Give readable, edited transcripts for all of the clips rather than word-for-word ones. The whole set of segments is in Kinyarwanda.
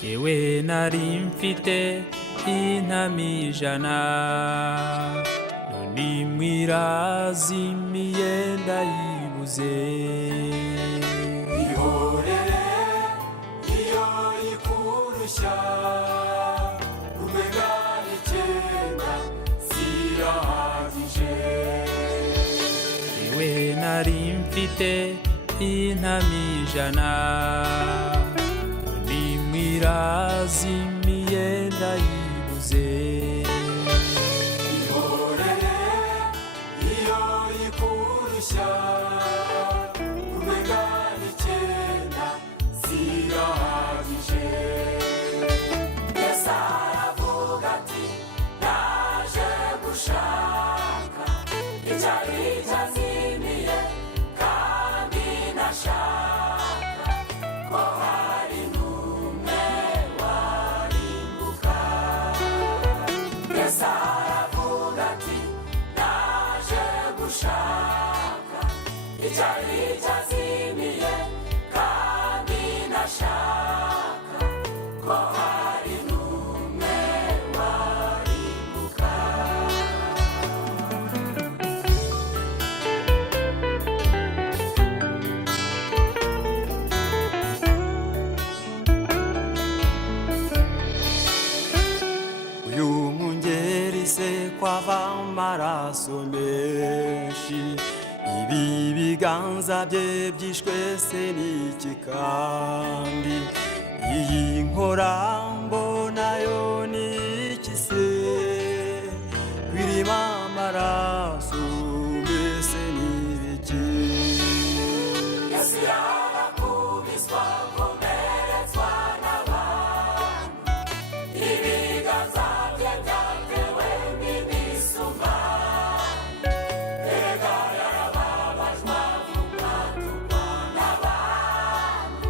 Jyewe nari mfite intama 100, none imwe irazimiye ndayibuze. ihorere iyo ikurushya umenya 9 zirahagije. Jyewe nari mfite intama 100, none imwe irazimiye ndayibuze. ihorere iyo ikurushya umenya 9 zirahagije. Yesu aravuga ati naje gushaka icyari cyazimiye kandi nashaka ko hari n'umwe warimbuka. Yesu aravuga ati naje gushaka icyari cyazimiye kandi nashaka ko hari n'umwe warimbuka. uyu mwungeri se kwava amaraso menshi, ibi biganza bye byishwe se n'iki kandi iyi nkorambo nayo ni iki se, birimo amaraso mbese ni ibiki? Yesu yarakubiswa akomeretswa n'abantu, ibiganza bye byatewe n'imisuma, erega yarababajwe avugwa atukwa n'abantu,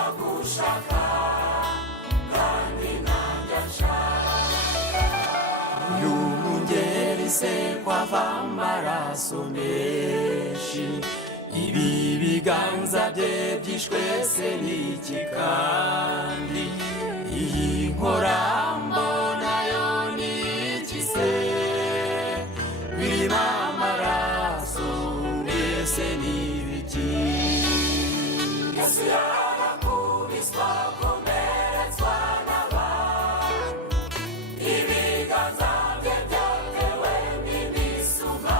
agushaka kandi nanjye anshaka. uyu mwungeri se kwava amaraso menshi, ibi biganza bye byishwe se n'iki kandi iyi nkorambo nayo ni iki se, birimo amaraso mbese ni ibiki? Yesu yarakubiswa akomeretswa n'abantu, ibiganza bye byatewe n'imisuma,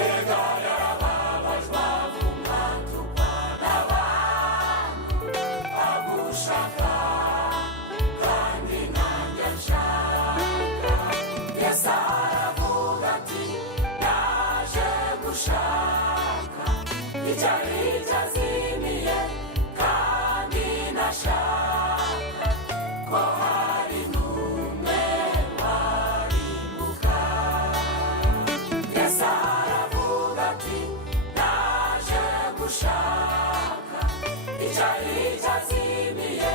erega yarababajwe avugwa atukwa n'abantu, agushaka kandi nanjye anshaka. Yesu aravuga ati naje gushaka icyari cyazimiye kandi nashaka ko hari n'umwe warimbuka. Yesu aravuga ati naje gushaka icyari cyazimiye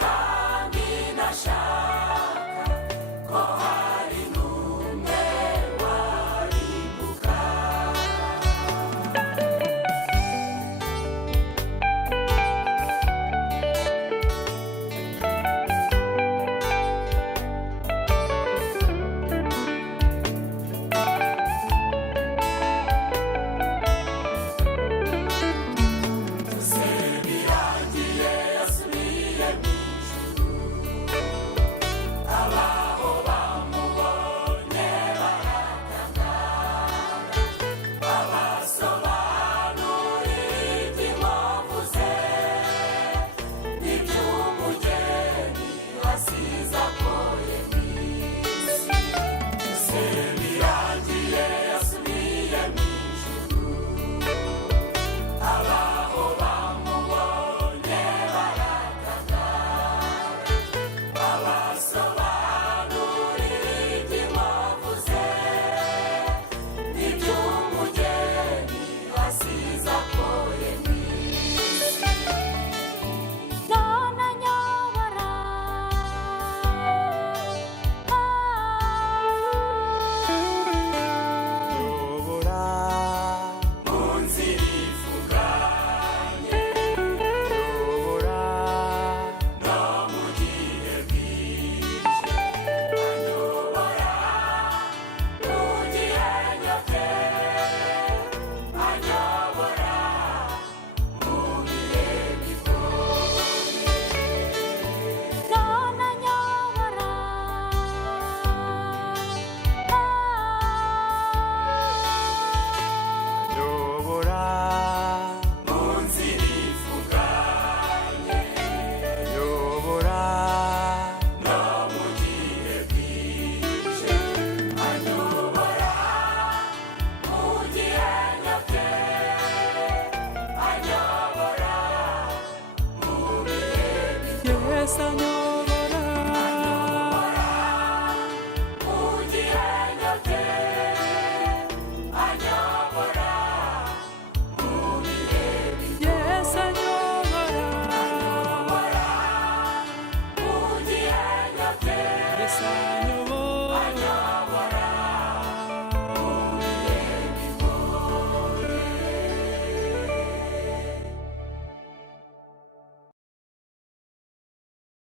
kandi nashaka ko hari n'umwe warimbuka. Se birangiye yasubiye Señor.